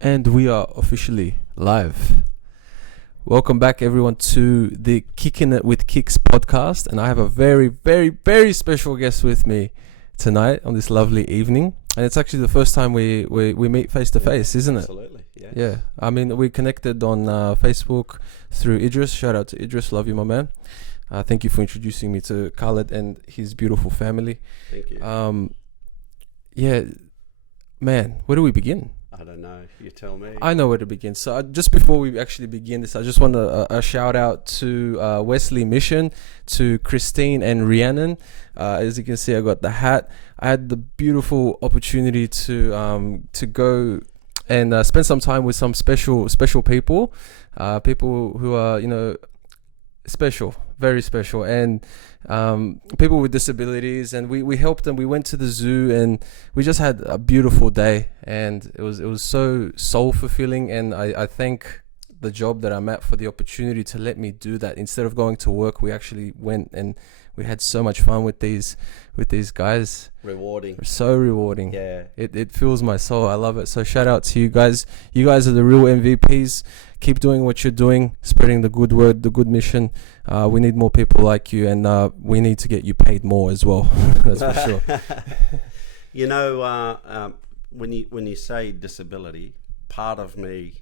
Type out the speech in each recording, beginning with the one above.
And we are officially live. Welcome back, everyone, to the Kickin with KiKz podcast. And I have a very, very, very special guest with me tonight on this lovely evening. And it's actually the first time we meet face to face, isn't it? Absolutely, yes. Yeah. I mean, we connected on Facebook through Idris. Shout out to Idris. Love you, my man. Thank you for introducing me to Khaled and his beautiful family. Thank you. Yeah, man, where do we begin? I don't know. You tell me. I know where to begin. So just before we actually begin this, I just want a shout out to Wesley Mission, to Christine and Rhiannon. As you can see, I got the hat. I had the beautiful opportunity to go and spend some time with some special people, people who are special, very special, and people with disabilities, and we helped them. We went to the zoo and we just had a beautiful day, and it was so soul fulfilling. And I thank the job that I'm at for the opportunity to let me do that. Instead of going to work, we actually went and we had so much fun with these guys. Rewarding. So rewarding. Yeah. It fills my soul. I love it. So shout out to you guys. You guys are the real MVPs. Keep doing what you're doing, spreading the good word, the good mission. We need more people like you, and we need to get you paid more as well. That's for sure. When you say disability, part of me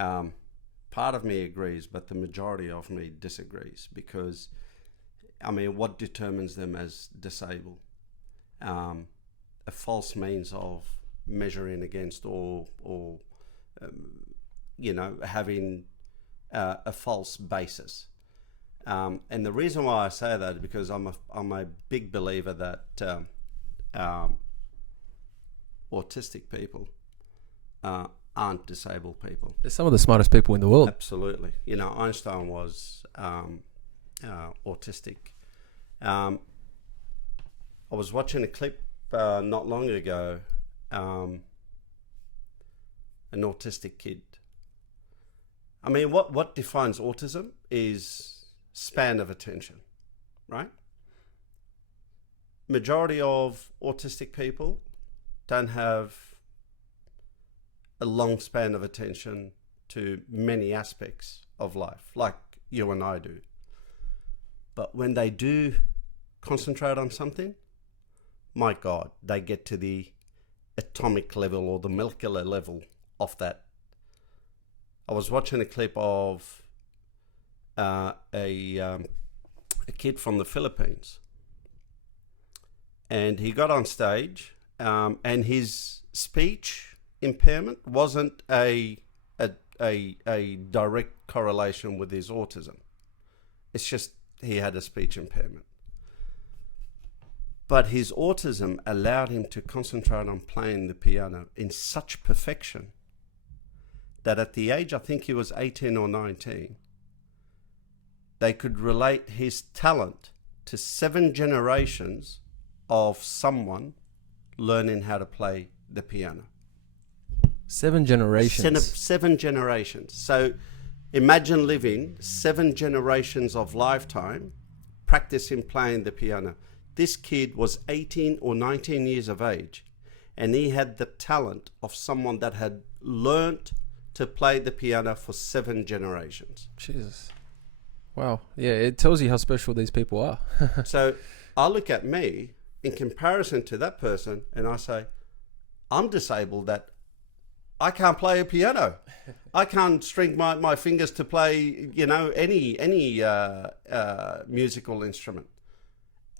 agrees, but the majority of me disagrees, because I mean, what determines them as disabled? A false means of measuring against, or having a false basis. And the reason why I say that is because I'm a big believer that autistic people aren't disabled people. They're some of the smartest people in the world. Absolutely. Einstein was autistic. I was watching a clip not long ago, an autistic kid. I mean, what defines autism is span of attention, right? Majority of autistic people don't have a long span of attention to many aspects of life, like you and I do. But when they do concentrate on something, my God, they get to the atomic level or the molecular level of that. I was watching a clip of a kid from the Philippines, and he got on stage, and his speech impairment wasn't a direct correlation with his autism. It's just he had a speech impairment. But his autism allowed him to concentrate on playing the piano in such perfection that at the age, I think he was 18 or 19, they could relate his talent to 7 generations of someone learning how to play the piano. 7 generations. 7 generations. So imagine living 7 generations of lifetime practicing playing the piano. This kid was 18 or 19 years of age, and he had the talent of someone that had learnt to play the piano for 7 generations. Jesus. Wow. Yeah, it tells you how special these people are. So I look at me in comparison to that person and I say, I'm disabled, that I can't play a piano. I can't string my fingers to play, any musical instrument.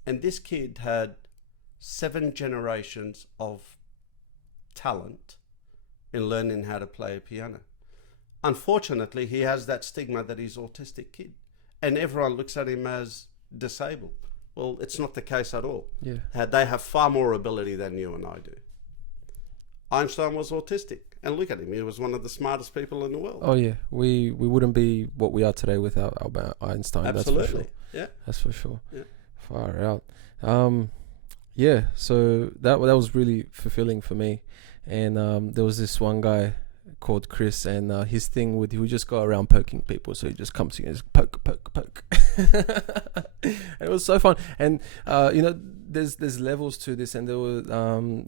And this kid had 7 generations of talent in learning how to play a piano. Unfortunately, he has that stigma that he's an autistic kid, and everyone looks at him as disabled. Well, it's not the case at all. Yeah. They have far more ability than you and I do. Einstein was autistic, and look at him. He was one of the smartest people in the world. Oh yeah, we wouldn't be what we are today without Albert Einstein. Absolutely. That's for sure. Yeah, that's for sure. Yeah. Far out. Yeah. So that was really fulfilling for me, and there was this one guy called Chris, and his thing he would just go around poking people. So he just comes to you and just poke. And it was so fun. And there's levels to this, and there were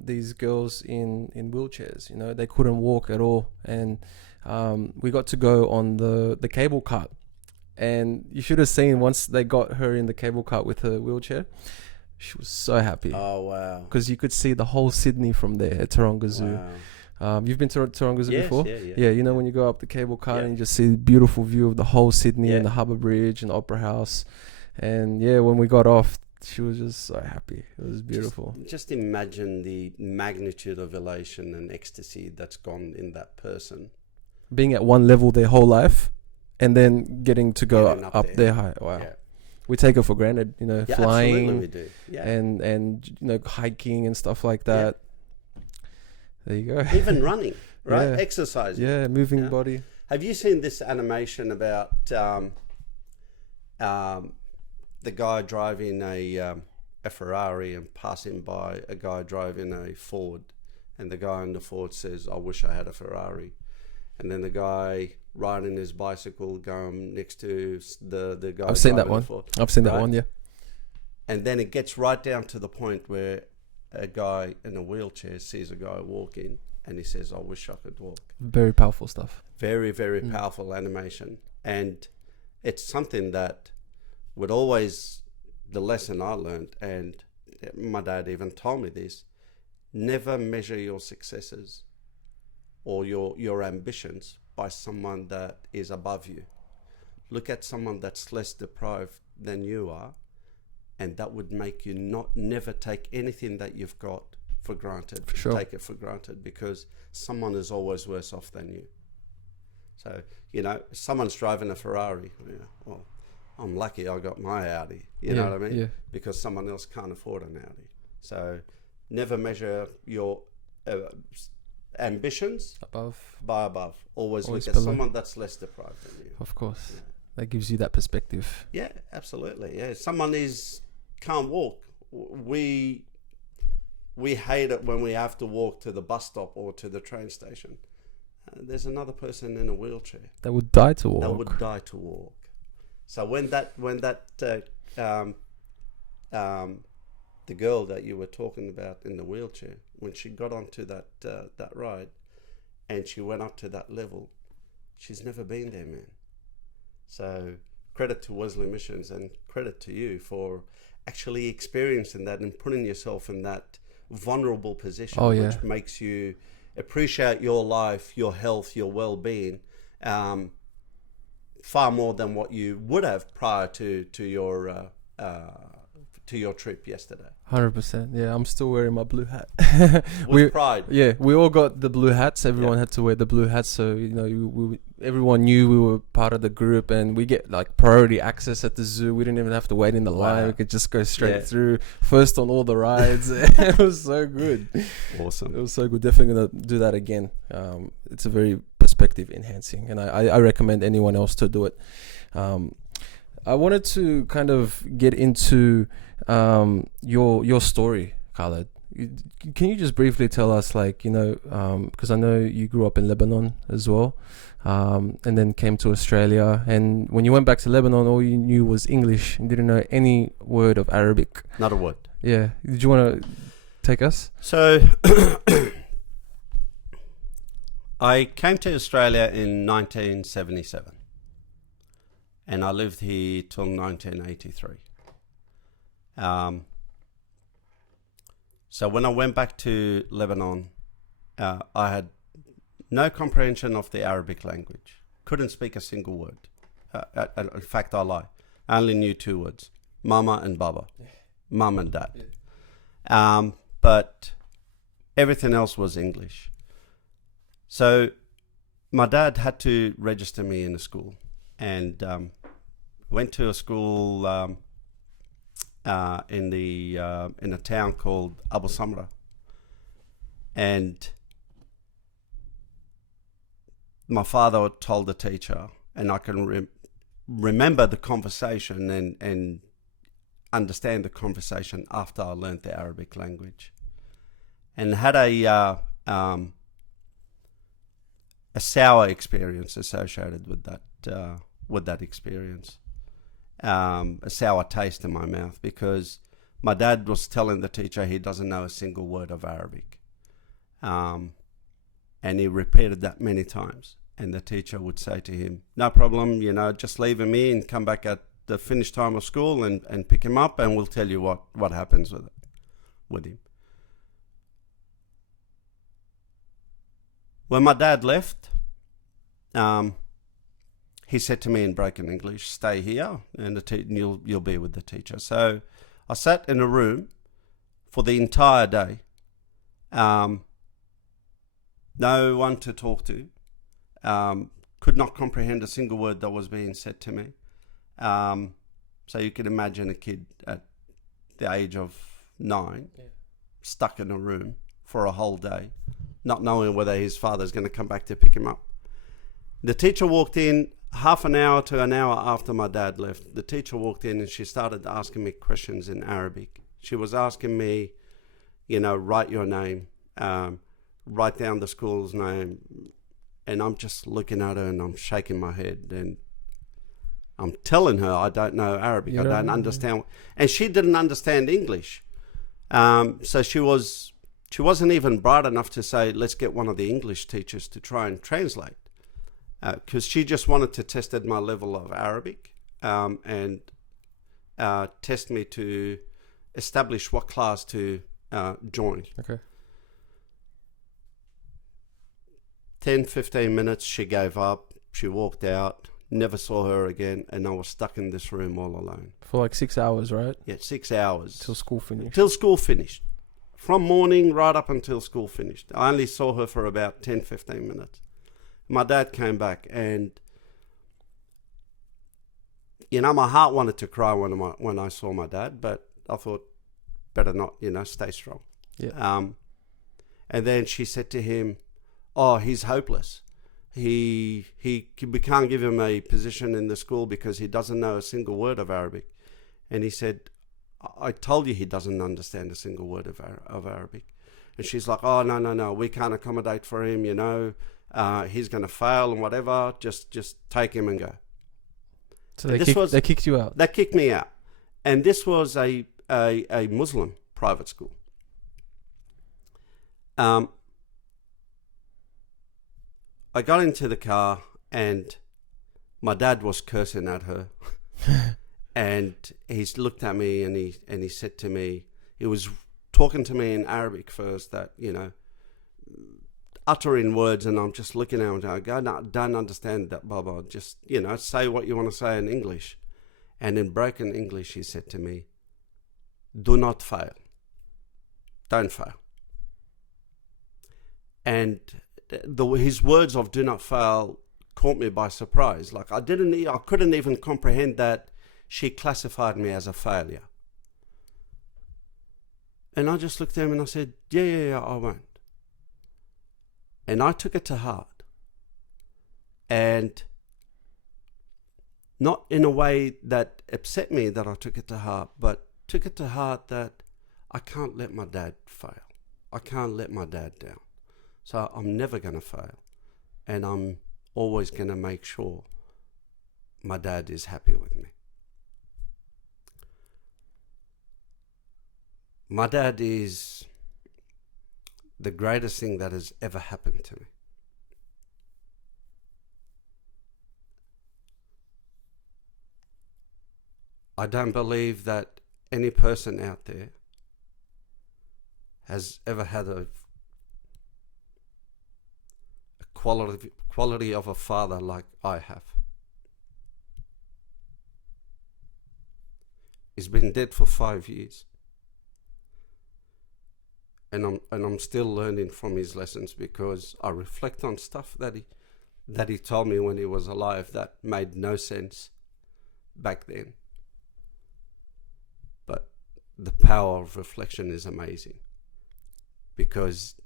these girls in wheelchairs. You know, they couldn't walk at all, and we got to go on the cable cart. And you should have seen once they got her in the cable cart with her wheelchair, she was so happy. Oh, wow. Because you could see the whole Sydney from there at Taronga Zoo. Wow. You've been to Taronga Zoo before? Yeah. Yeah, you know when you go up the cable car and you just see the beautiful view of the whole Sydney and the Harbour Bridge and Opera House. And yeah, when we got off, she was just so happy. It was beautiful. Just imagine the magnitude of elation and ecstasy that's gone in that person. Being at one level their whole life and then getting to go up there high. Wow. Yeah. We take it for granted, you know, flying. Absolutely we do. Yeah. And you know, hiking and stuff like that. Yeah. There you go. Even running, right? Yeah. Exercising. Yeah, moving body. Have you seen this animation about the guy driving a Ferrari and passing by a guy driving a Ford, and the guy on the Ford says, "I wish I had a Ferrari," and then the guy riding his bicycle going next to the guy. I've seen that one. I've seen that one, yeah. And then it gets right down to the point where a guy in a wheelchair sees a guy walking, and he says, "I wish I could walk." Very powerful stuff. Very, very powerful animation, and it's something that would always, the lesson I learned, and my dad even told me this: never measure your successes or your ambitions by someone that is above you. Look at someone that's less deprived than you are, and that would make you never take anything that you've got for granted. For sure. Take it for granted, because someone is always worse off than you. So, you know, if someone's driving a Ferrari, well, I'm lucky I got my Audi, you know what I mean? Yeah. Because someone else can't afford an Audi. So never measure your ambitions by above. Always look at someone that's less deprived than you. Of course. Yeah. That gives you that perspective. Yeah, absolutely. Yeah, someone can't walk. We hate it when we have to walk to the bus stop or to the train station. There's another person in a wheelchair that would die to walk. So when the girl that you were talking about in the wheelchair, when she got onto that ride and she went up to that level, she's never been there, man. So credit to Wesley Missions and credit to you for actually experiencing that and putting yourself in that vulnerable position, which makes you appreciate your life, your health, your well-being far more than what you would have prior to your trip yesterday. 100%. Yeah, I'm still wearing my blue hat. With pride. Yeah, we all got the blue hats. Everyone had to wear the blue hats, so you know, everyone knew we were part of the group, and we get like priority access at the zoo. We didn't even have to wait in the line. We could just go straight through, first on all the rides. It was so good. Awesome. It was so good. Definitely gonna do that again. It's a very perspective enhancing, and I recommend anyone else to do it. I wanted to kind of get into your story, Khaled. Can you just briefly tell us, like, you know, because I know you grew up in Lebanon as well, and then came to Australia, and when you went back to Lebanon, all you knew was English and didn't know any word of Arabic. Not a word. Yeah. Did you want to take us? So I came to Australia in 1977. And I lived here till 1983. So when I went back to Lebanon, I had no comprehension of the Arabic language. Couldn't speak a single word. In fact, I lie. I only knew 2 words: Mama and Baba. Mum and Dad. But everything else was English. So my dad had to register me in a school. And went to a school in a town called Abu Samra, and my father told the teacher, and I can remember the conversation and understand the conversation after I learned the Arabic language, and had a sour experience associated with that experience, a sour taste in my mouth, because my dad was telling the teacher he doesn't know a single word of Arabic. And he repeated that many times. And the teacher would say to him, no problem, just leave him here and come back at the finish time of school and pick him up, and we'll tell you what happens with him. When my dad left, he said to me in broken English, stay here and you'll be with the teacher. So I sat in a room for the entire day. No one to talk to. Could not comprehend a single word that was being said to me. So you can imagine a kid at the age of 9, stuck in a room for a whole day, not knowing whether his father's going to come back to pick him up. The teacher walked in half an hour to an hour after my dad left. The teacher walked in and she started asking me questions in Arabic. She was asking me, write your name, write down the school's name. And I'm just looking at her and I'm shaking my head and I'm telling her I don't know Arabic. I don't understand. And she didn't understand English. So she wasn't even bright enough to say, let's get one of the English teachers to try and translate. Because she just wanted to test at my level of Arabic and test me to establish what class to join. Okay. 10, 15 minutes, she gave up. She walked out, never saw her again, and I was stuck in this room all alone. For like 6 hours, right? Yeah, 6 hours. Till school finished. Till school finished. From morning right up until school finished. I only saw her for about 10, 15 minutes. My dad came back and, my heart wanted to cry when I saw my dad, but I thought, better not, stay strong. Yeah. And then she said to him, oh, he's hopeless. We can't give him a position in the school because he doesn't know a single word of Arabic. And he said, I told you he doesn't understand a single word of Arabic. And she's like, oh, no, we can't accommodate for him, he's going to fail and whatever, just take him and go. So they kicked you out? They kicked me out. And this was a Muslim private school. I got into the car and my dad was cursing at her. And he looked at me and he said to me, he was talking to me in Arabic first, that, uttering words, and I'm just looking at him and I go, no, don't understand that, Baba. Just, say what you want to say in English. And in broken English, he said to me, do not fail. Don't fail. And his words of do not fail caught me by surprise. Like I couldn't even comprehend that she classified me as a failure. And I just looked at him and I said, yeah, I won't. And I took it to heart. And not in a way that upset me that I took it to heart, but took it to heart that I can't let my dad fail. I can't let my dad down. So I'm never going to fail. And I'm always going to make sure my dad is happy with me. My dad is the greatest thing that has ever happened to me. I don't believe that any person out there has ever had a quality of a father like I have. He's been dead for 5 years. And I'm still learning from his lessons, because I reflect on stuff that he told me when he was alive that made no sense back then. But the power of reflection is amazing, because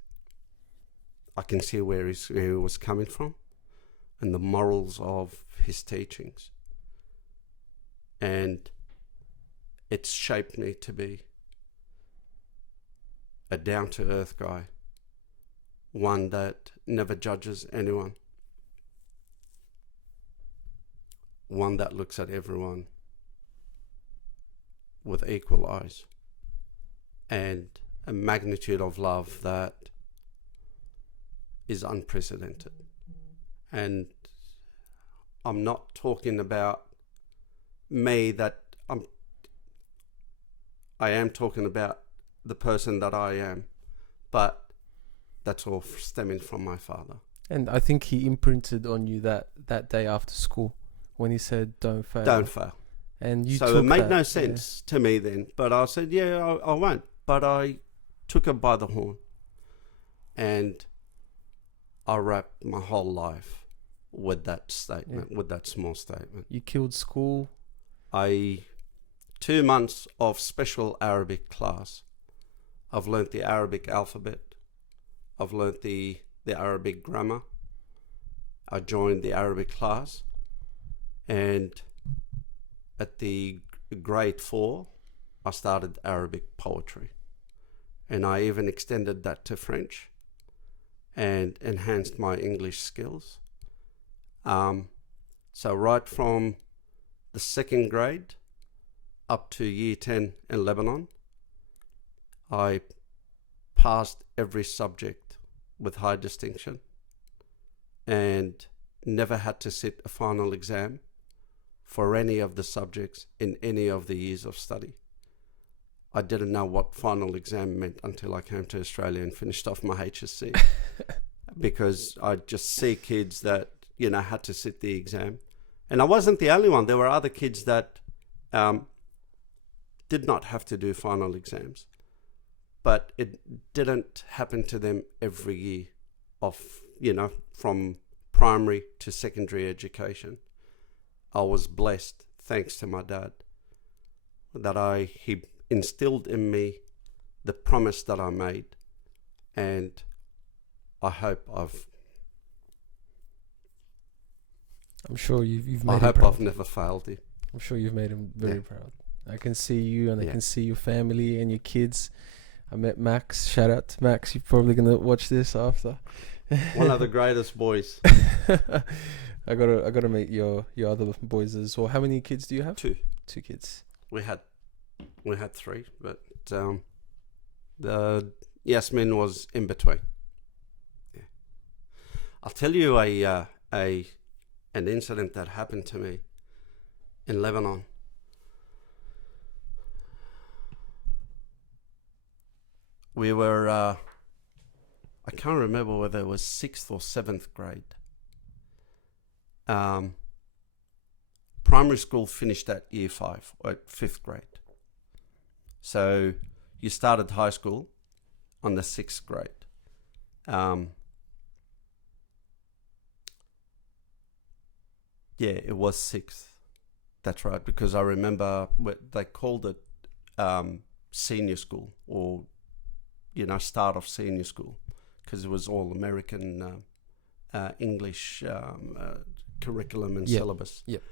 I can see where he was coming from and the morals of his teachings. And it's shaped me to be a down-to-earth guy, one that never judges anyone, one that looks at everyone with equal eyes. and a magnitude of love that is unprecedented. And I'm not talking about me, I am talking about the person that I am, but that's all stemming from my father. And I think he imprinted on you that day after school when he said, "Don't fail." Don't fail. And you so took it made that, no sense to me then. But I said, yeah, I won't. But I took it by the horn. And I wrapped my whole life with that statement, with that small statement. You killed school. 2 months of special Arabic class. I've learnt the Arabic alphabet. I've learnt the Arabic grammar. I joined the Arabic class. And at the grade 4, I started Arabic poetry. And I even extended that to French and enhanced my English skills. So right from the 2nd grade up to year 10 in Lebanon, I passed every subject with high distinction and never had to sit a final exam for any of the subjects in any of the years of study. I didn't know what final exam meant until I came to Australia and finished off my HSC because I just see kids that, had to sit the exam. And I wasn't the only one. There were other kids that did not have to do final exams, but it didn't happen to them every year from primary to secondary education. I was blessed, thanks to my dad, that he instilled in me the promise that I made, and I hope I'm sure you've made I him hope proud. I've never failed him. I'm sure you've made him very proud. I can see you, and I can see your family and your kids. I met Max. Shout out to Max. You're probably gonna watch this after. One of the greatest boys. I gotta meet your other boys as well. How many kids do you have? 2. 2 kids. We had 3, but the Yasmin was in between. Yeah. I'll tell you an incident that happened to me in Lebanon. We were, I can't remember whether it was 6th or 7th grade. Primary school finished at year 5, or at 5th grade. So you started high school on the 6th grade. It was 6th. That's right, because I remember they called it senior school, or start of senior school, because it was all American English curriculum and syllabus. Yep.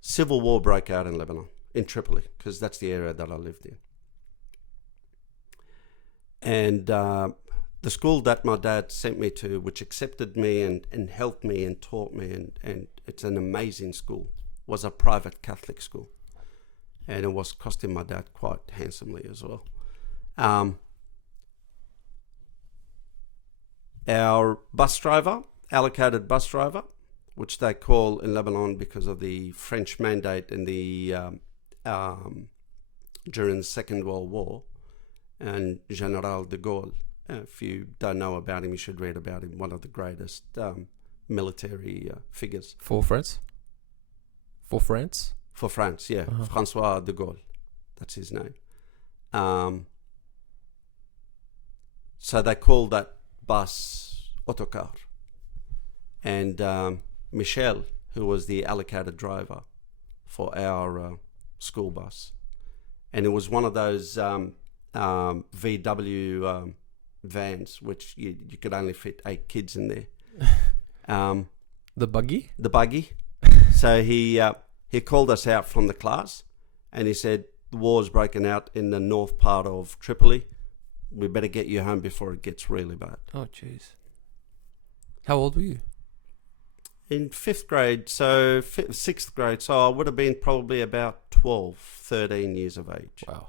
Civil war broke out in Lebanon, in Tripoli, because that's the area that I lived in. And the school that my dad sent me to, which accepted me and helped me and taught me, and it's an amazing school, was a private Catholic school. And it was costing my dad quite handsomely as well. Our bus driver, allocated bus driver, which they call in Lebanon because of the French mandate in the during the Second World War, and General de Gaulle. If you don't know about him, you should read about him. One of the greatest military figures. For France? For France? For France, yeah. Uh-huh. François de Gaulle. That's his name. So they called that bus autocar. And Michel, who was the allocated driver for our school bus. And it was one of those VW vans, which you could only fit 8 kids in there. The buggy? The buggy. So he called us out from the class, and he said, the war's broken out in the north part of Tripoli. We better get you home before it gets really bad. Oh, jeez. How old were you? In 5th grade, so 6th grade, so I would have been probably about 12, 13 years of age. Wow.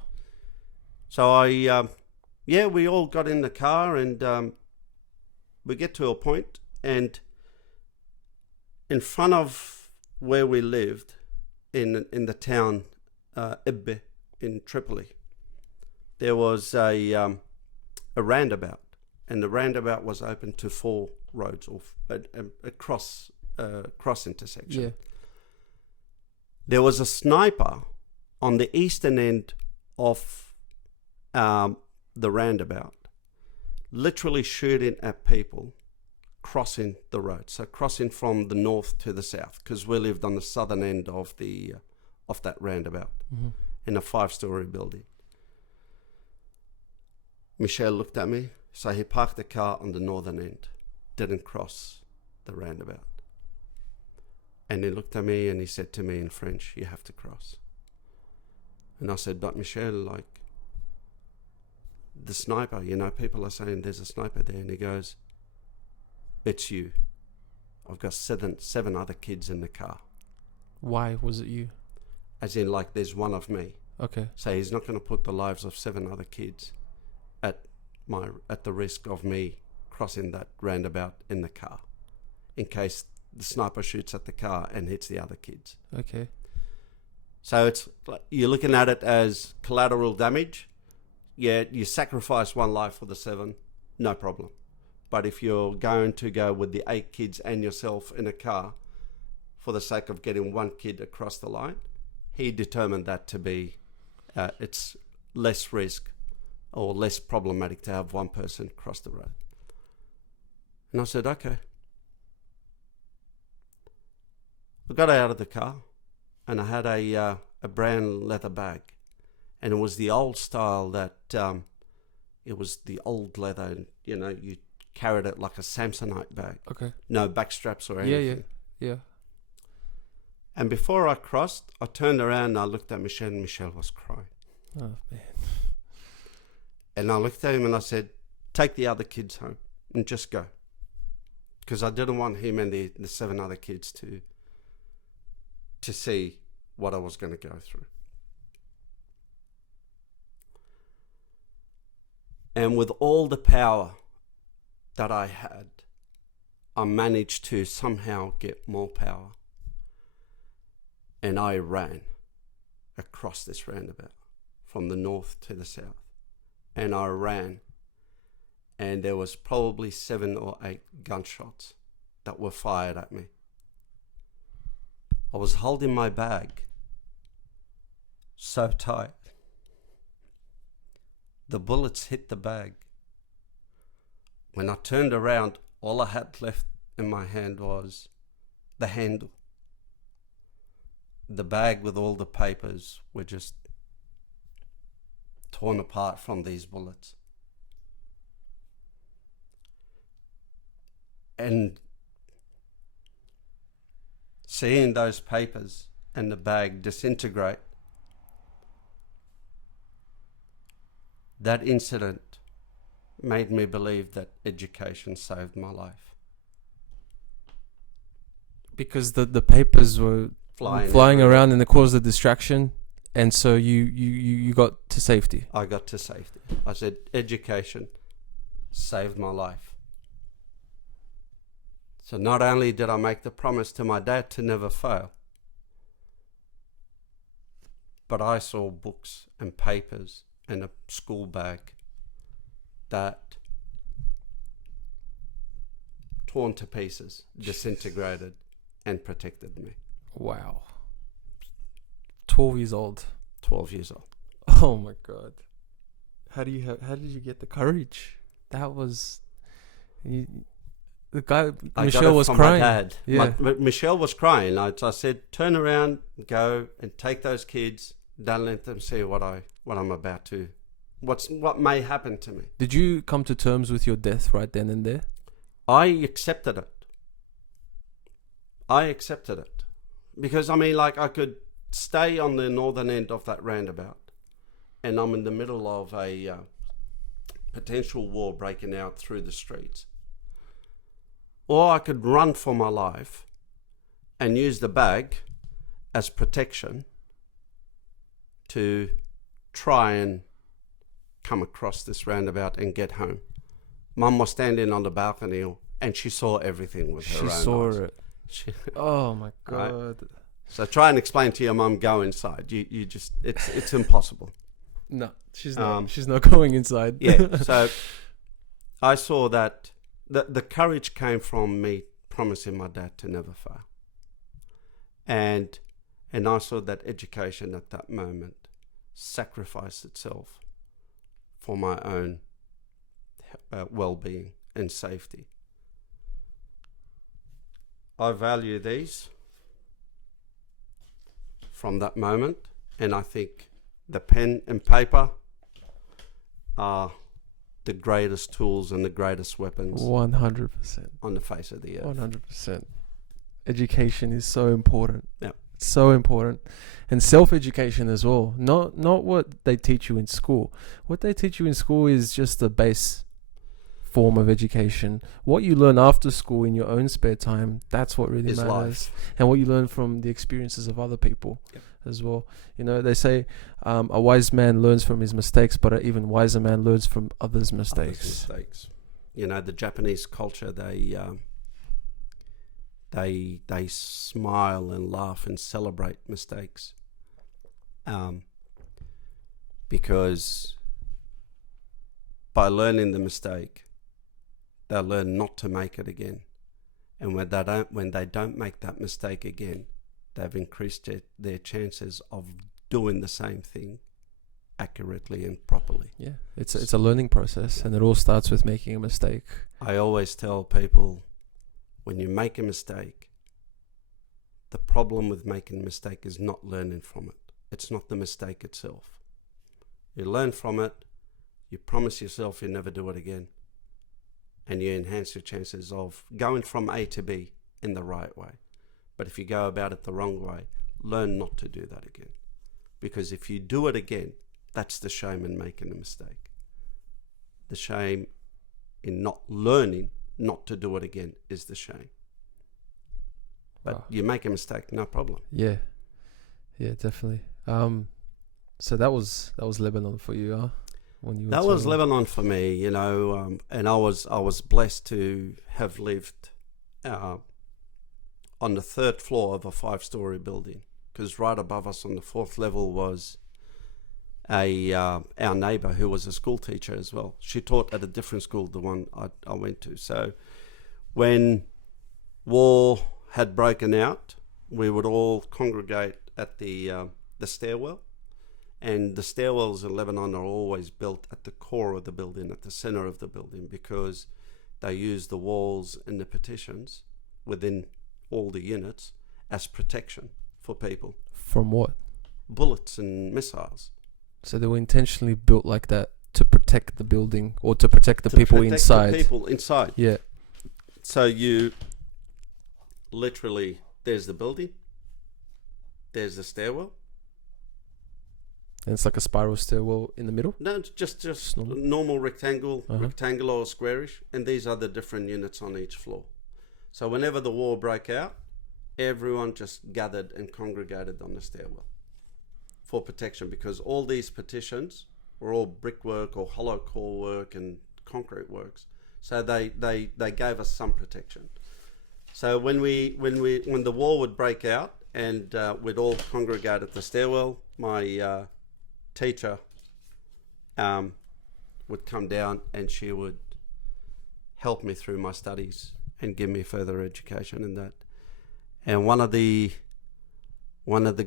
So we all got in the car, and we get to a point, and in front of where we lived, in the town Ibbe in Tripoli, there was a roundabout, and the roundabout was open to 4 roads, or a cross intersection. Yeah. There was a sniper on the eastern end of the roundabout, literally shooting at people crossing the road. So crossing from the north to the south, because we lived on the southern end of that roundabout, in a 5-story building. Michelle looked at me, so he parked the car on the northern end, didn't cross the roundabout. And he looked at me and he said to me in French, "You have to cross." And I said, "But Michelle, like, the sniper, people are saying there's a sniper there." And he goes, "It's you. I've got seven other kids in the car." Why was it you? As in, like, there's one of me. Okay. So he's not going to put the lives of 7 other kids at the risk of me crossing that roundabout in the car, in case the sniper shoots at the car and hits the other kids. Okay. So it's like, you're looking at it as collateral damage. Yeah, you sacrifice one life for the 7, no problem. But if you're going to go with the 8 kids and yourself in a car for the sake of getting 1 kid across the line, he determined that to be it's less risk or less problematic to have 1 person cross the road. And I said, okay. I got out of the car and I had a brown leather bag, and it was the old style that it was the old leather, and you carried it like a Samsonite bag. Okay. No back straps or anything. Yeah. And before I crossed, I turned around and I looked at Michelle, and Michelle was crying. Oh, man. And I looked at him and I said, "Take the other kids home and just go." Because I didn't want him and the 7 other kids to see what I was going to go through. And with all the power that I had, I managed to somehow get more power. And I ran across this roundabout from the north to the south. And I ran, and there was probably 7 or 8 gunshots that were fired at me. I was holding my bag so tight. The bullets hit the bag. When I turned around, all I had left in my hand was the handle. The bag with all the papers were just torn apart from these bullets. And seeing those papers and the bag disintegrate, that incident made me believe that education saved my life. Because the papers were flying around and they caused a distraction, and so you got to safety. I got to safety. I said, education saved my life. So not only did I make the promise to my dad to never fail, but I saw books and papers and a school bag that torn to pieces, disintegrated, and protected me. Wow. 12 years old. 12 years old. Oh my God. How did you get the courage? That was the guy. Michelle was crying. My dad. Yeah. Michelle was crying. I said, turn around, go and take those kids. Don't let them see what I'm about to, what may happen to me. Did you come to terms with your death right then and there? I accepted it. Because I could stay on the northern end of that roundabout, and I'm in the middle of a potential war breaking out through the streets. Or I could run for my life and use the bag as protection to try and come across this roundabout and get home. Mum was standing on the balcony and she saw everything with her own eyes. She saw it. Oh my God. Right? So try and explain to your mum, go inside. You just, it's impossible. No, she's not. She's not going inside. Yeah. So I saw that the courage came from me promising my dad to never fail. And I saw that education at that moment sacrificed itself for my own well-being and safety. I value these from that moment, and I think the pen and paper are the greatest tools and the greatest weapons 100% on the face of the earth. 100%. Education is so important. Yeah. It's so important. And self-education as well. Not what they teach you in school. What they teach you in school is just the base form of education. What you learn after school in your own spare time, that's what really matters. Life. And what you learn from the experiences of other people. Yep. As well. You know, they say a wise man learns from his mistakes, but an even wiser man learns from others' mistakes. You know, the Japanese culture, they smile and laugh and celebrate mistakes, because by learning the mistake, they learn not to make it again. And when they don't make that mistake again, they've increased their chances of doing the same thing accurately and properly. Yeah, it's a learning process, and it all starts with making a mistake. I always tell people, when you make a mistake, the problem with making a mistake is not learning from it. It's not the mistake itself. You learn from it, you promise yourself you'll never do it again, and you enhance your chances of going from A to B in the right way. But if you go about it the wrong way, learn not to do that again. Because if you do it again, that's the shame in making a mistake. The shame in not learning not to do it again is the shame. But you make a mistake, no problem. Yeah, definitely. So that was Lebanon for you, huh? When you were that was Lebanon for me, you know, and I was blessed to have lived on the 3rd floor of a 5-story building, because right above us on the 4th level was our neighbour who was a school teacher as well. She taught at a different school, the one I went to. So when war had broken out, we would all congregate at the stairwell, and the stairwells in Lebanon are always built at the core of the building, at the centre of the building, because they use the walls and the partitions within all the units as protection for people. From what? Bullets and missiles. So they were intentionally built like that to protect the building, or to protect the people inside. The people inside. Yeah. So you literally, there's the building, there's the stairwell. And it's like a spiral stairwell in the middle? No, it's just normal rectangular or squarish, and these are the different units on each floor. So whenever the war broke out, everyone just gathered and congregated on the stairwell for protection, because all these partitions were all brickwork or hollow core work and concrete works. So they gave us some protection. So when the war would break out and we'd all congregate at the stairwell, my teacher would come down and she would help me through my studies and give me further education in that. And one of the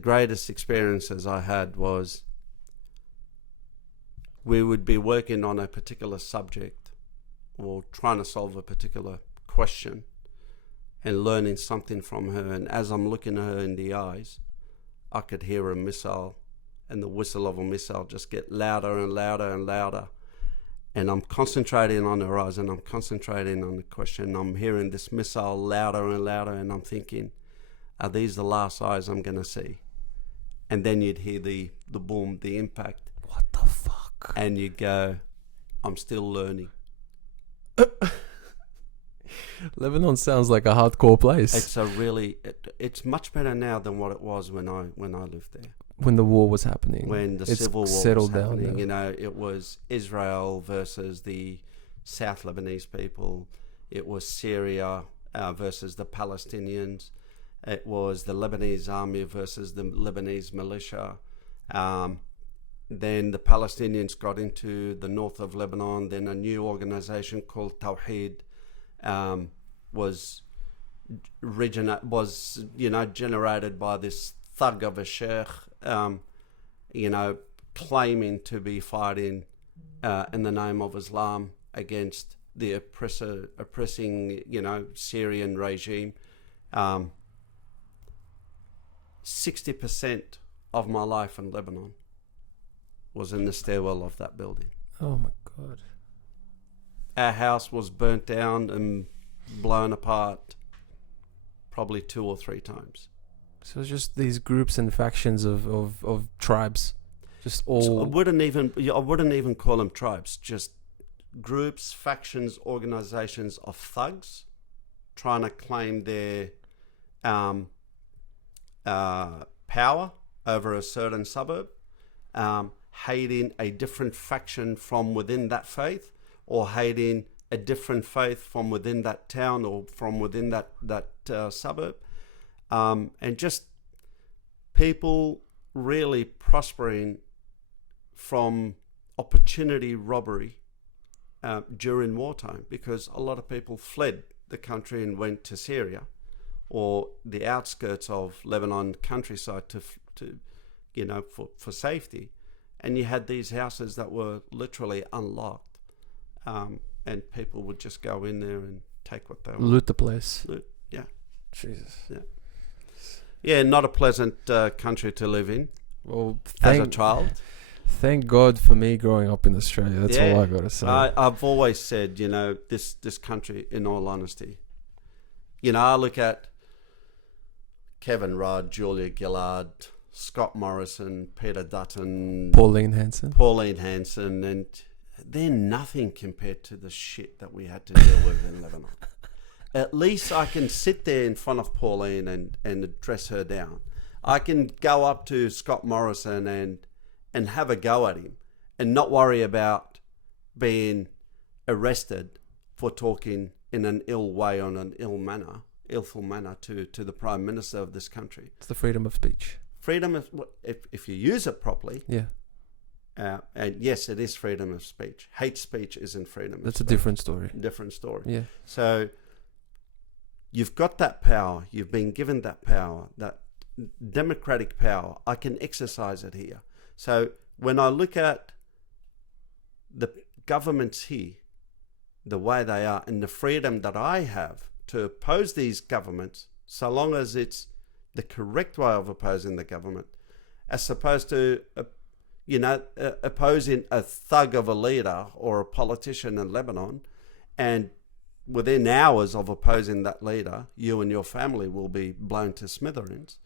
greatest experiences I had was, we would be working on a particular subject or trying to solve a particular question and learning something from her, and as I'm looking at her in the eyes, I could hear a missile and the whistle of a missile just get louder and louder and louder. And I'm concentrating on her eyes and I'm concentrating on the question. I'm hearing this missile louder and louder, and I'm thinking, are these the last eyes I'm going to see? And then you'd hear the boom, the impact. What the fuck? And you'd go, I'm still learning. Lebanon sounds like a hardcore place. It's a really, it's much better now than what it was when I lived there. When the war was happening. When the It's civil war settled was down happening, now. you know, it was Israel versus the South Lebanese people. It was Syria versus the Palestinians. It was the Lebanese army versus the Lebanese militia. Then the Palestinians got into the north of Lebanon. Then a new organization called Tawheed was generated by this thug of a sheikh, claiming to be fighting in the name of Islam against the oppressing, Syrian regime. 60% of my life in Lebanon was in the stairwell of that building. Oh my God. Our house was burnt down and blown apart probably 2 or 3 times. So it's just these groups and factions of tribes, just all. So I wouldn't even call them tribes. Just groups, factions, organizations of thugs trying to claim their power over a certain suburb, hating a different faction from within that faith, or hating a different faith from within that town or from within that suburb, and just people really prospering from opportunity robbery during wartime, because a lot of people fled the country and went to Syria or the outskirts of Lebanon countryside for safety. And you had these houses that were literally unlocked, and people would just go in there and take what they want. Loot the place. Yeah. Jesus. Yeah, not a pleasant country to live in. Well, as a child. Thank God for me growing up in Australia. That's all I gotta say. I've always said, this country, in all honesty, I look at Kevin Rudd, Julia Gillard, Scott Morrison, Peter Dutton, Pauline Hanson, and they're nothing compared to the shit that we had to deal with in Lebanon. At least I can sit there in front of Pauline and address her down. I can go up to Scott Morrison and have a go at him and not worry about being arrested for talking in an ill way, on an illful manner to the Prime Minister of this country. It's the freedom of speech. Freedom of, if you use it properly. Yeah. And yes, it is freedom of speech. Hate speech isn't freedom of speech. That's a different story. Different story. Yeah. So you've got that power. You've been given that power, that democratic power. I can exercise it here. So when I look at the governments here, the way they are, and the freedom that I have to oppose these governments, so long as it's the correct way of opposing the government, as opposed to opposing a thug of a leader or a politician in Lebanon, and within hours of opposing that leader, you and your family will be blown to smithereens.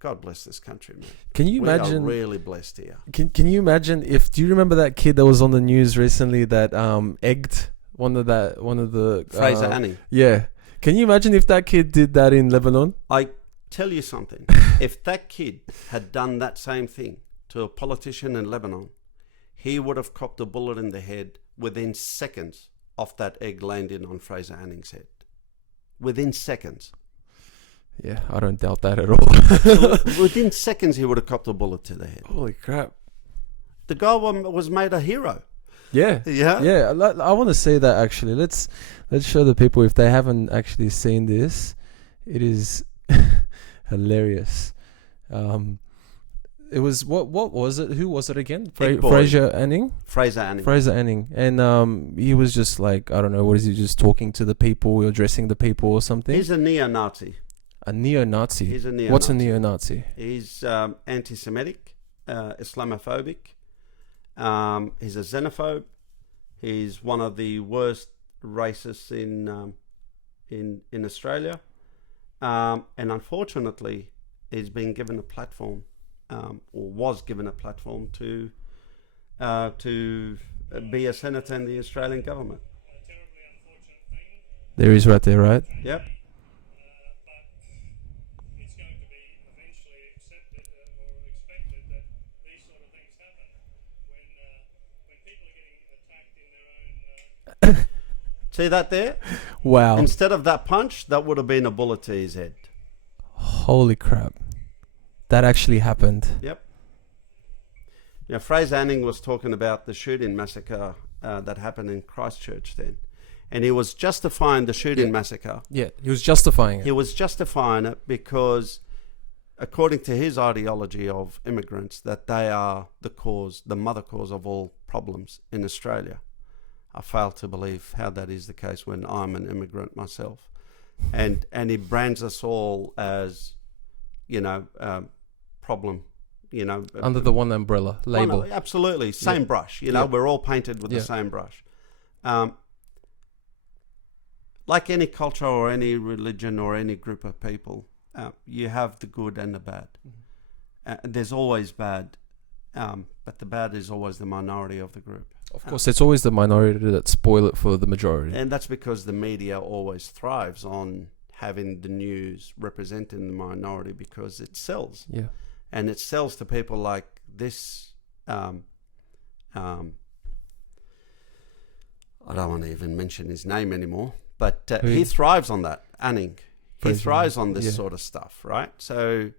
God bless this country, man. Can you imagine? We are really blessed here. Can you imagine if? Do you remember that kid that was on the news recently that egged one of the Fraser Anning? Yeah. Can you imagine if that kid did that in Lebanon? I tell you something. If that kid had done that same thing to a politician in Lebanon, he would have copped a bullet in the head within seconds of that egg landing on Fraser Anning's head. Within seconds. Yeah, I don't doubt that at all. Within seconds, he would have copped a bullet to the head. Holy crap. The guy was made a hero. Yeah. Yeah. Yeah, I want to say that actually. Let's show the people, if they haven't actually seen this. It is hilarious. It was what was it? Who was it again? Fraser Anning. Fraser Anning. And he was just like, I don't know, what is he, just talking to the people, addressing the people or something? He's a neo-Nazi. A neo-Nazi. He's a neo-Nazi. What's a neo-Nazi? He's anti-Semitic, Islamophobic. He's a xenophobe. He's one of the worst racists in Australia. And unfortunately, he's been given a platform, or was given a platform to be a senator in the Australian government. There is right there, right? Yep. But it's going to be eventually accepted or expected that these sort of things happen when people are getting attacked in their own. See that there? Wow. Instead of that punch, that would have been a bullet to his head. Holy crap. That actually happened. Yep. Yeah, Fraser Anning was talking about the shooting massacre that happened in Christchurch then. And he was justifying the shooting massacre. Yeah, he was justifying it. He was justifying it because, according to his ideology of immigrants, that they are the cause, the mother cause of all problems in Australia. I fail to believe how that is the case when I'm an immigrant myself. And he brands us all as, problem, Under the one umbrella label. Absolutely. Same brush. We're all painted with the same brush. Like any culture or any religion or any group of people, you have the good and the bad. There's always bad, but the bad is always the minority of the group. Of course, it's always the minority that spoil it for the majority. And that's because the media always thrives on having the news representing the minority because it sells. Yeah. And it sells to people like this. I don't want to even mention his name anymore, but he thrives on that, Anning. He thrives on this sort of stuff, right? So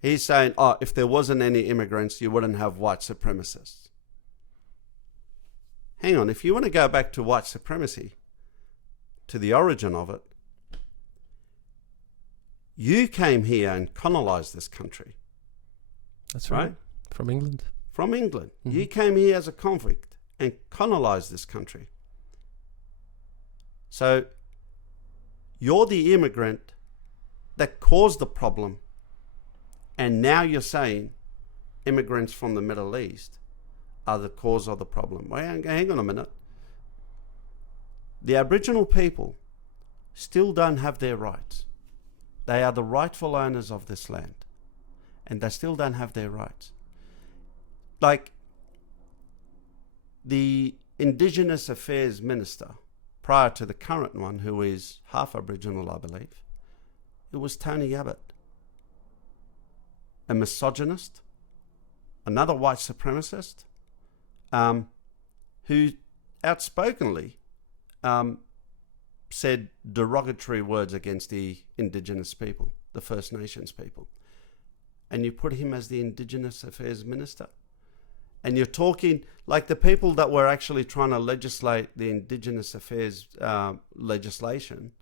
he's saying, if there wasn't any immigrants, you wouldn't have white supremacists. Hang on, if you want to go back to white supremacy, to the origin of it, you came here and colonized this country. That's right. From England. From England. Mm-hmm. You came here as a convict and colonized this country. So you're the immigrant that caused the problem, and now you're saying immigrants from the Middle East are the cause of the problem. Well, hang on a minute. The Aboriginal people still don't have their rights. They are the rightful owners of this land, and they still don't have their rights. Like the Indigenous Affairs Minister, prior to the current one, who is half Aboriginal, I believe, it was Tony Abbott, a misogynist, another white supremacist, who outspokenly said derogatory words against the Indigenous people, the First Nations people. And you put him as the Indigenous Affairs Minister. And you're talking like the people that were actually trying to legislate the Indigenous Affairs legislation.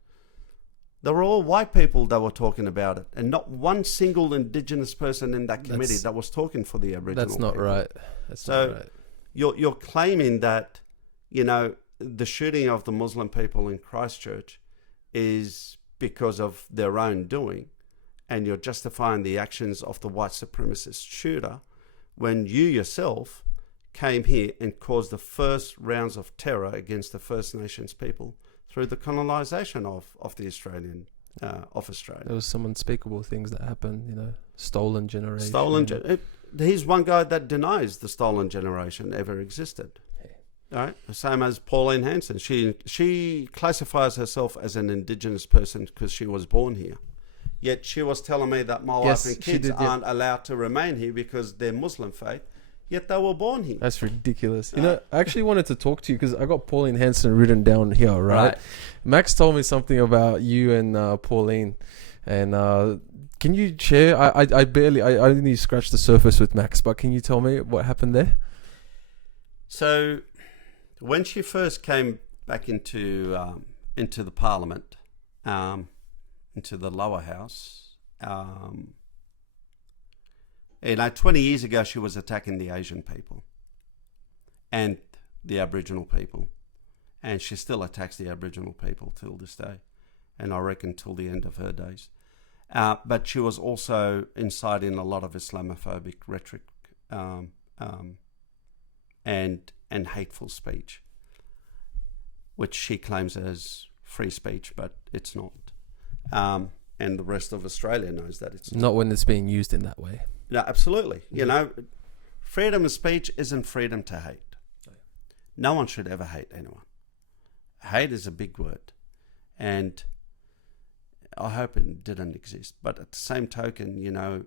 They were all white people that were talking about it, and not one single Indigenous person in that committee that was talking for the Aboriginal people. That's not right. That's not right. You're claiming that, the shooting of the Muslim people in Christchurch is because of their own doing, and you're justifying the actions of the white supremacist shooter when you yourself came here and caused the first rounds of terror against the First Nations people through the colonisation of the Australian, of Australia. There was some unspeakable things that happened, stolen generation. He's one guy that denies the stolen generation ever existed. All right, the same as Pauline Hanson. She classifies herself as an Indigenous person because she was born here. Yet she was telling me that my wife and kids aren't allowed to remain here because they're Muslim faith. Yet they were born here. That's ridiculous. I actually wanted to talk to you because I got Pauline Hanson written down here, right? Max told me something about you and Pauline. And can you share? I only scratched the surface with Max, but can you tell me what happened there? So when she first came back into the Parliament, into the lower house, 20 years ago, she was attacking the Asian people and the Aboriginal people. And she still attacks the Aboriginal people till this day. And I reckon till the end of her days. But she was also inciting a lot of Islamophobic rhetoric and hateful speech, which she claims as free speech, but it's not. And the rest of Australia knows that it's not when it's being used in that way. No, absolutely. Freedom of speech isn't freedom to hate. No one should ever hate anyone. Hate is a big word. And I hope it didn't exist. But at the same token, you know,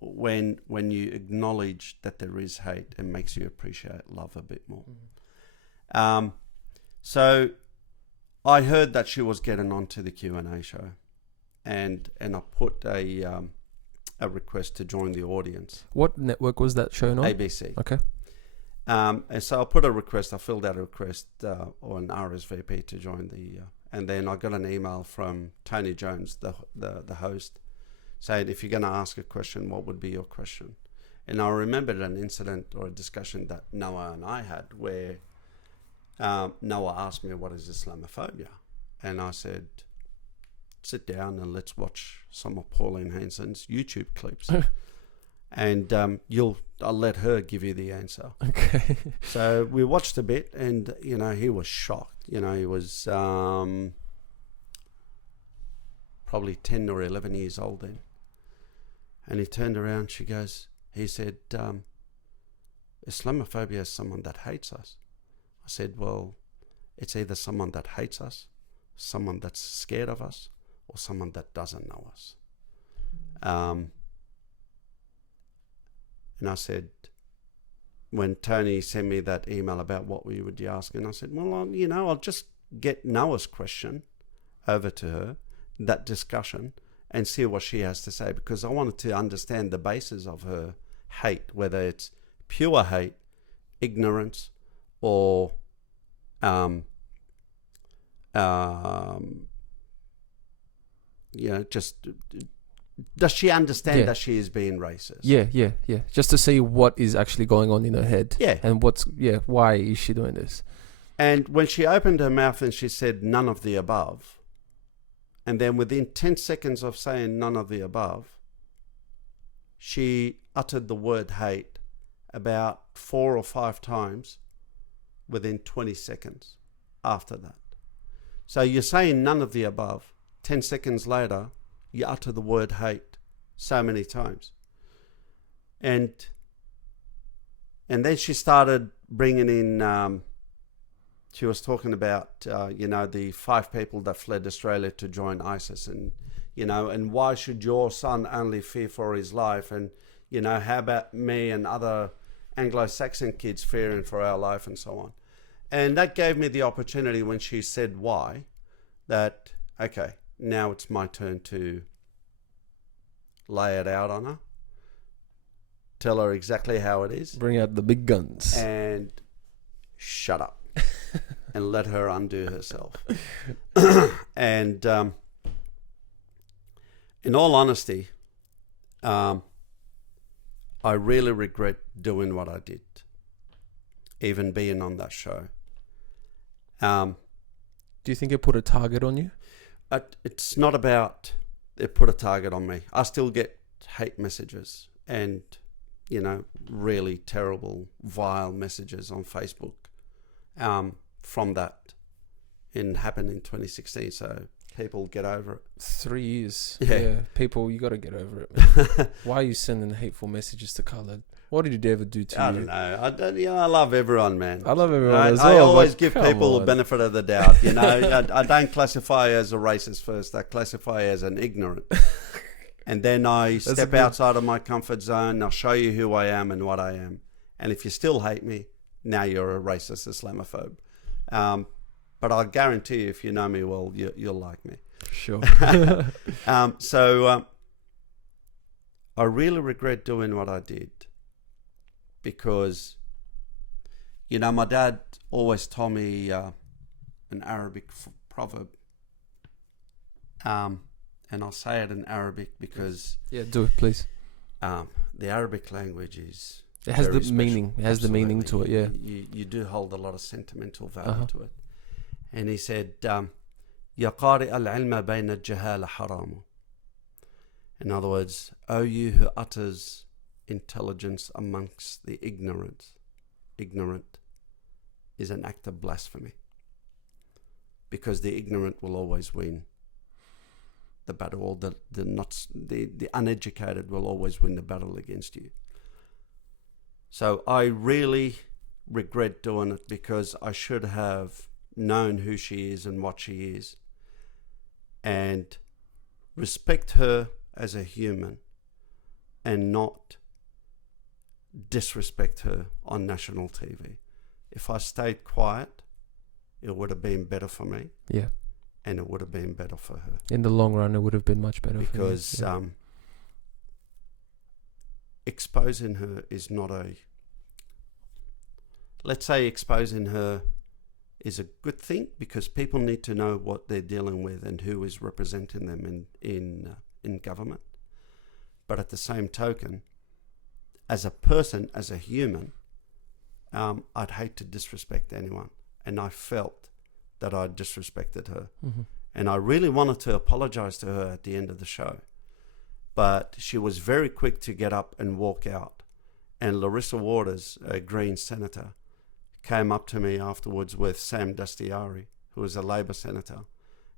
when you acknowledge that there is hate, it makes you appreciate love a bit more. So I heard that she was getting onto the Q&A show, and I put a request to join the audience. What network was that shown on? ABC. Okay. And so I put a request. I filled out a request or an RSVP to join the, and then I got an email from Tony Jones, the host, saying, if you're going to ask a question, what would be your question? And I remembered an incident or a discussion that Noah and I had where Noah asked me, what is Islamophobia? And I said, sit down and let's watch some of Pauline Hanson's YouTube clips. And I'll let her give you the answer. Okay. So we watched a bit, and you know, he was shocked. You know, he was probably 10 or 11 years old then. And he turned around. He said, Islamophobia is someone that hates us. I said, well, it's either someone that hates us, someone that's scared of us, or someone that doesn't know us. And I said, when Tony sent me that email about what we would be asking, I said, well, I'll just get Noah's question over to her, that discussion, and see what she has to say, because I wanted to understand the basis of her hate, whether it's pure hate, ignorance, or just does she understand that she is being racist? Yeah. Just to see what is actually going on in her head. Yeah. And why is she doing this? And when she opened her mouth and she said none of the above, and then within 10 seconds of saying none of the above, she uttered the word hate about 4 or 5 times within 20 seconds after that. So you're saying none of the above, 10 seconds later, you utter the word hate so many times. And then she started bringing in, she was talking about, the 5 people that fled Australia to join ISIS, and, and why should your son only fear for his life? And, how about me and other Anglo-Saxon kids fearing for our life, and so on. And that gave me the opportunity when she said why, that, okay, now it's my turn to lay it out on her, tell her exactly how it is. Bring out the big guns. And shut up. And let her undo herself. And in all honesty, I really regret doing what I did, even being on that show. Do you think it put a target on you? It's not about it put a target on me. I still get hate messages and, really terrible, vile messages on Facebook from that. It happened in 2016, so people get over it. 3 years. Yeah. People, you got to get over it, man. Why are you sending hateful messages to Khaled? What did he ever do to you? I don't know. I love everyone, man. I love everyone as I well. always give people the benefit of the doubt. I don't classify as a racist first. I classify as an ignorant. And then I step outside of my comfort zone. I'll show you who I am and what I am. And if you still hate me, now you're a racist Islamophobe. But I guarantee you, if you know me well, you'll like me. Sure. So I really regret doing what I did, because, my dad always told me an Arabic proverb. And I'll say it in Arabic because... Yeah, do it, please. The Arabic language is... It has the special. meaning. It has the meaning to it, yeah. You do hold a lot of sentimental value to it. And he said, يَا قَارِئَ الْعِلْمَ بَيْنَ الجَّهَالَ حَرَامٌ. In other words, O you who utters intelligence amongst the ignorant is an act of blasphemy, because the ignorant will always win the battle, or the uneducated will always win the battle against you. So I really regret doing it, because I should have known who she is and what she is, and respect her as a human and not disrespect her on national TV. If I stayed quiet, it would have been better for me. Yeah. And it would have been better for her. In the long run, it would have been much better because for you. exposing her is not a... Let's say exposing her is a good thing, because people need to know what they're dealing with and who is representing them in government. But at the same token, as a person, as a human, I'd hate to disrespect anyone. And I felt that I disrespected her. Mm-hmm. And I really wanted to apologize to her at the end of the show. But she was very quick to get up and walk out. And Larissa Waters, a Green senator, came up to me afterwards with Sam Dastyari, who was a Labor senator.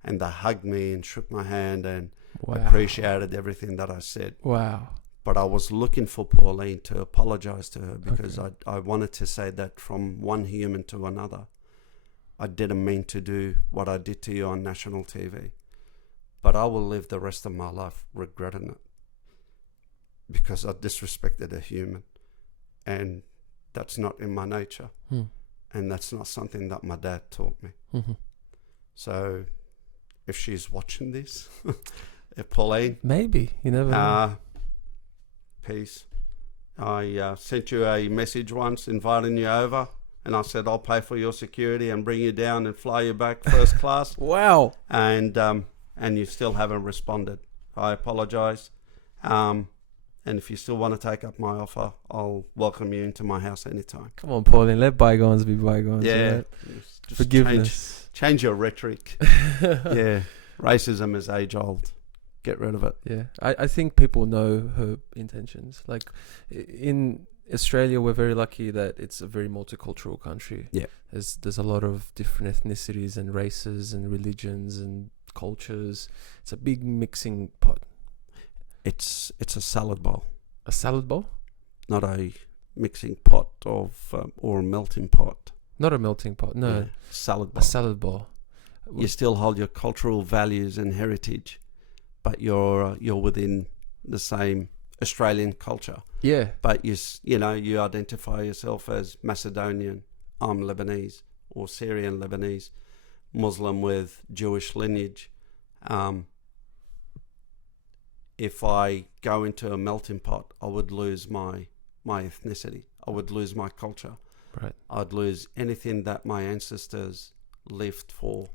And they hugged me and shook my hand and appreciated everything that I said. Wow. But I was looking for Pauline to apologize to her, because I wanted to say that from one human to another, I didn't mean to do what I did to you on national TV. But I will live the rest of my life regretting it, because I disrespected a human. And that's not in my nature. And that's not something that my dad taught me. Mm-hmm. So if she's watching this, if Pauline... Maybe. You never know. Peace. I sent you a message once inviting you over, and I said I'll pay for your security and bring you down and fly you back first class. Wow. And you still haven't responded. I apologize. And if you still want to take up my offer, I'll welcome you into my house anytime. Come on, Pauline. Let bygones be bygones. Yeah. Right? Just Forgiveness. Change your rhetoric. Yeah. Racism is age old. Get rid of it. Yeah. I think people know her intentions. Like, in Australia, we're very lucky that it's a very multicultural country. Yeah. There's a lot of different ethnicities and races and religions and cultures. It's a big mixing pot. It's a salad bowl. A salad bowl? Not a mixing pot of or a melting pot. Not a melting pot. No. Yeah, salad bowl. A salad bowl. You still hold your cultural values and heritage, but you're within the same Australian culture. Yeah. But you identify yourself as Macedonian. I'm Lebanese, or Syrian Lebanese, Muslim with Jewish lineage. If I go into a melting pot, I would lose my ethnicity. I would lose my culture. Right. I'd lose anything that my ancestors lived for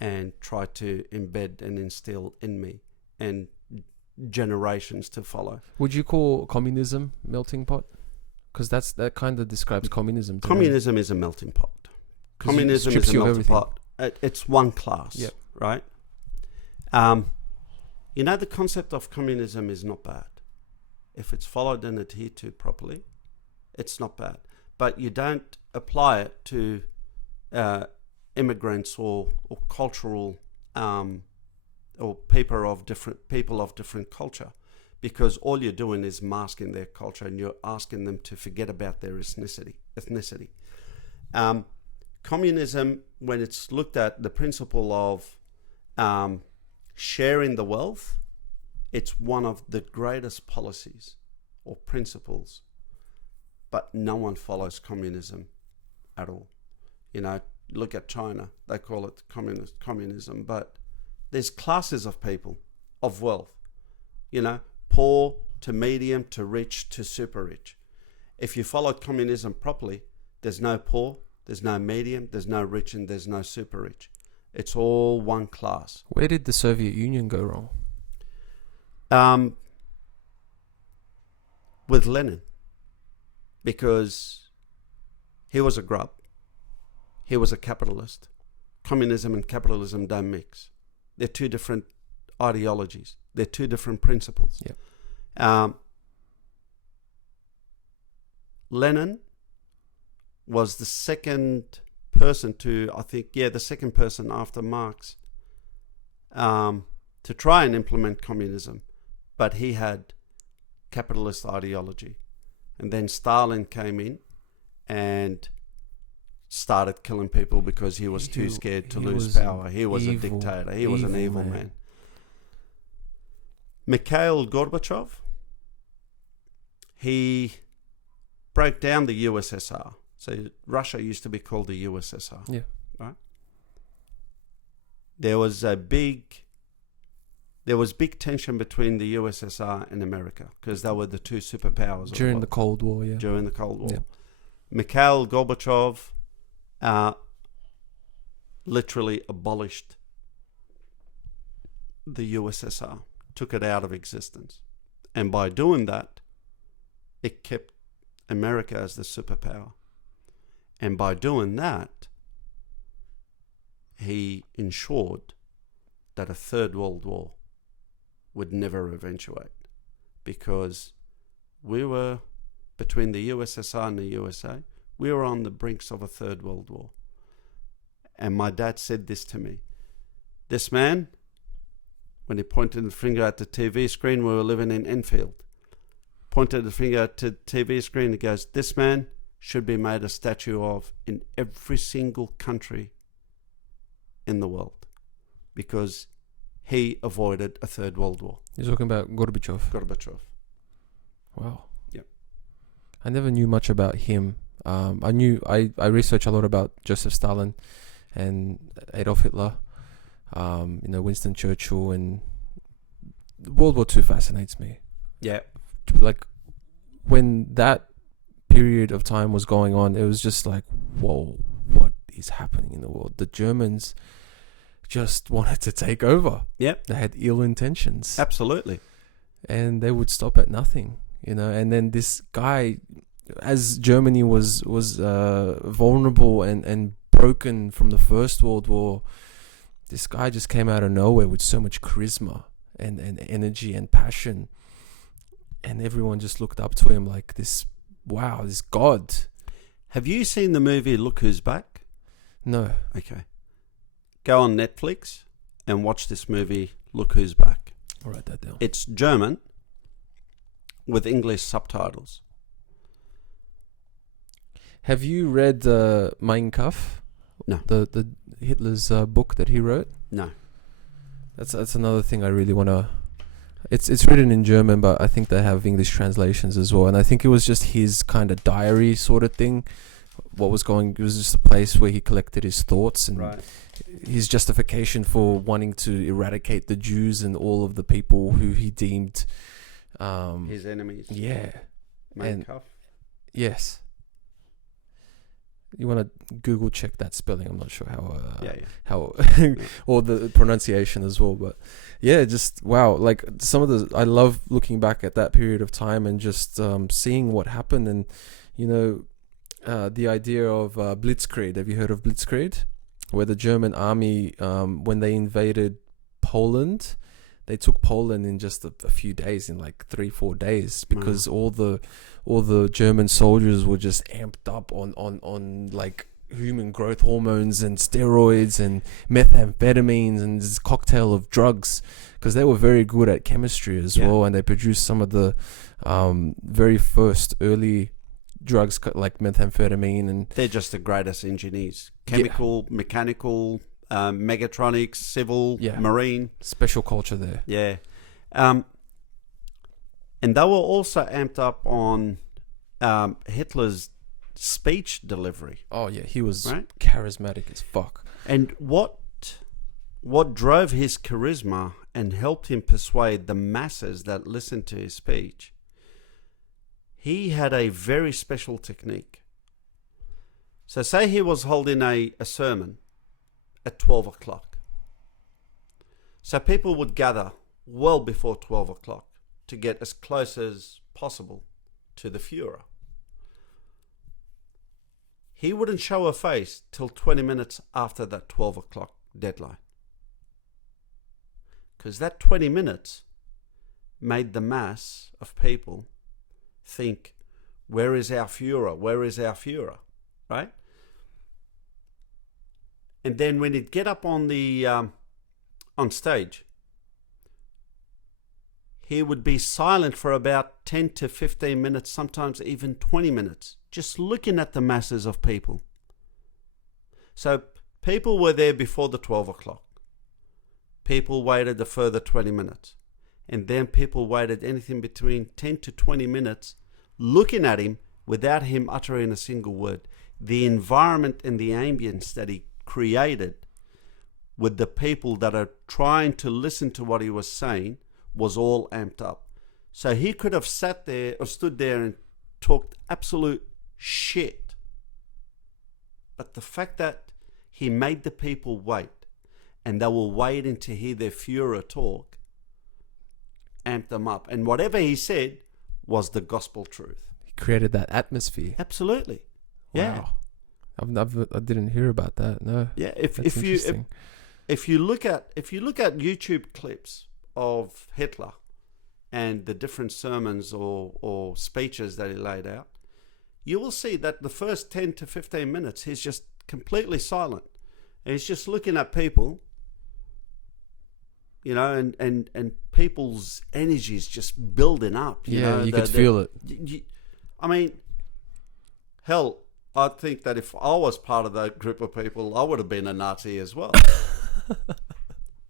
and tried to embed and instill in me and generations to follow. Would you call communism melting pot? Because that kind of describes communism to me. Communism is a melting pot. Communism is a melting pot. It's one class, Yep. right? The concept of communism is not bad. If it's followed and adhered to properly, it's not bad. But you don't apply it to immigrants or cultural or people of different culture, because all you're doing is masking their culture and you're asking them to forget about their ethnicity. Communism, when it's looked at the principle of sharing the wealth, it's one of the greatest policies or principles, but no one follows communism at all. Look at China, they call it communism, but there's classes of people, of wealth, poor to medium to rich to super rich. If you followed communism properly, there's no poor, there's no medium, there's no rich, and there's no super rich. It's all one class. Where did the Soviet Union go wrong? With Lenin, because he was a grub. He was a capitalist. Communism and capitalism don't mix. They're two different ideologies. They're two different principles. Yep. Lenin was the second person the second person after Marx to try and implement communism, but he had capitalist ideology. And then Stalin came in and started killing people because he was too scared to lose power. He was a dictator. He was an evil man. Mikhail Gorbachev, he broke down the USSR. So Russia used to be called the USSR. Yeah. Right? There was big tension between the USSR and America because they were the two superpowers During the Cold War, yeah. During the Cold War. Yeah. Mikhail Gorbachev literally abolished the USSR, took it out of existence. And by doing that, it kept America as the superpower. And by doing that, he ensured that a third world war would never eventuate, because we were, between the USSR and the USA, we were on the brinks of a third world war. And my dad said this to me. This man, when he pointed the finger at the TV screen, we were living in Enfield, pointed the finger at the TV screen, he goes, this man should be made a statue of in every single country in the world, because he avoided a third world war. You're talking about Gorbachev. Wow. Yep. I never knew much about him. I researched a lot about Joseph Stalin and Adolf Hitler, Winston Churchill, and World War II fascinates me. Yeah. Like, when that period of time was going on, it was just like, whoa, what is happening in the world? The Germans just wanted to take over. Yep. They had ill intentions. Absolutely. And they would stop at nothing, and then this guy, as Germany was vulnerable and broken from the First World War, this guy just came out of nowhere with so much charisma and energy and passion, and everyone just looked up to him like this god. Have you seen the movie Look Who's Back? No. Okay. Go on Netflix and watch this movie, Look Who's Back. I'll write that down. It's German with English subtitles. Have you read Mein Kampf? No. The Hitler's book that he wrote? No. That's another thing I really want to... It's written in German, but I think they have English translations as well. And I think it was just his kind of diary sort of thing. It was just a place where he collected his thoughts and his justification for wanting to eradicate the Jews and all of the people who he deemed his enemies. Yeah. Mein Kampf. Yes. You want to Google check that spelling? I'm not sure how or the pronunciation as well, but yeah, just wow. Like I love looking back at that period of time and just seeing what happened, and the idea of Blitzkrieg. Have you heard of Blitzkrieg? Where the German army, when they invaded Poland, they took Poland in just a few days, in like 3-4 days, because all the German soldiers were just amped up on like human growth hormones and steroids and methamphetamines and this cocktail of drugs, because they were very good at chemistry as well, and they produced some of the very first early drugs like methamphetamine, and they're just the greatest engineers. Chemical, mechanical, mechatronics, civil, marine. Special culture there. Yeah. And they were also amped up on Hitler's speech delivery. Oh yeah, he was charismatic as fuck. And what drove his charisma and helped him persuade the masses that listened to his speech, he had a very special technique. So say he was holding a sermon at 12 o'clock. So people would gather well before 12 o'clock to get as close as possible to the Führer. He wouldn't show a face till 20 minutes after that 12 o'clock deadline, because that 20 minutes made the mass of people think, where is our Führer? Where is our Führer? Right? And then when he'd get up on the on stage, he would be silent for about 10 to 15 minutes, sometimes even 20 minutes, just looking at the masses of people. So people were there before the 12 o'clock. People waited a further 20 minutes. And then people waited anything between 10 to 20 minutes looking at him without him uttering a single word. The environment and the ambience that he created with the people that are trying to listen to what he was saying was all amped up. So he could have sat there or stood there and talked absolute shit. But the fact that he made the people wait, and they were waiting to hear their Führer talk, amped them up. And whatever he said was the gospel truth. He created that atmosphere. Absolutely. Yeah. Wow. I didn't hear about that. No. Yeah. That's interesting. If you look at YouTube clips of Hitler and the different sermons or speeches that he laid out, you will see that the first 10 to 15 minutes he's just completely silent. And he's just looking at people, you know, and people's energy is just building up. You know, you could feel it. I mean, hell, I think that if I was part of that group of people, I would have been a Nazi as well.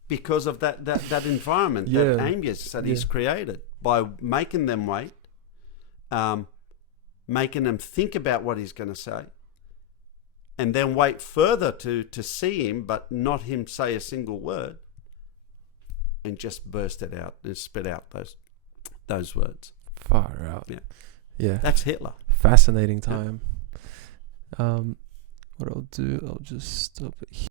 Because of that environment, that ambience that he's created by making them wait, making them think about what he's going to say, and then wait further to see him, but not him say a single word, and just burst it out and spit out those words. Far out. Yeah. That's Hitler. Fascinating time. What I'll do, I'll just stop it here.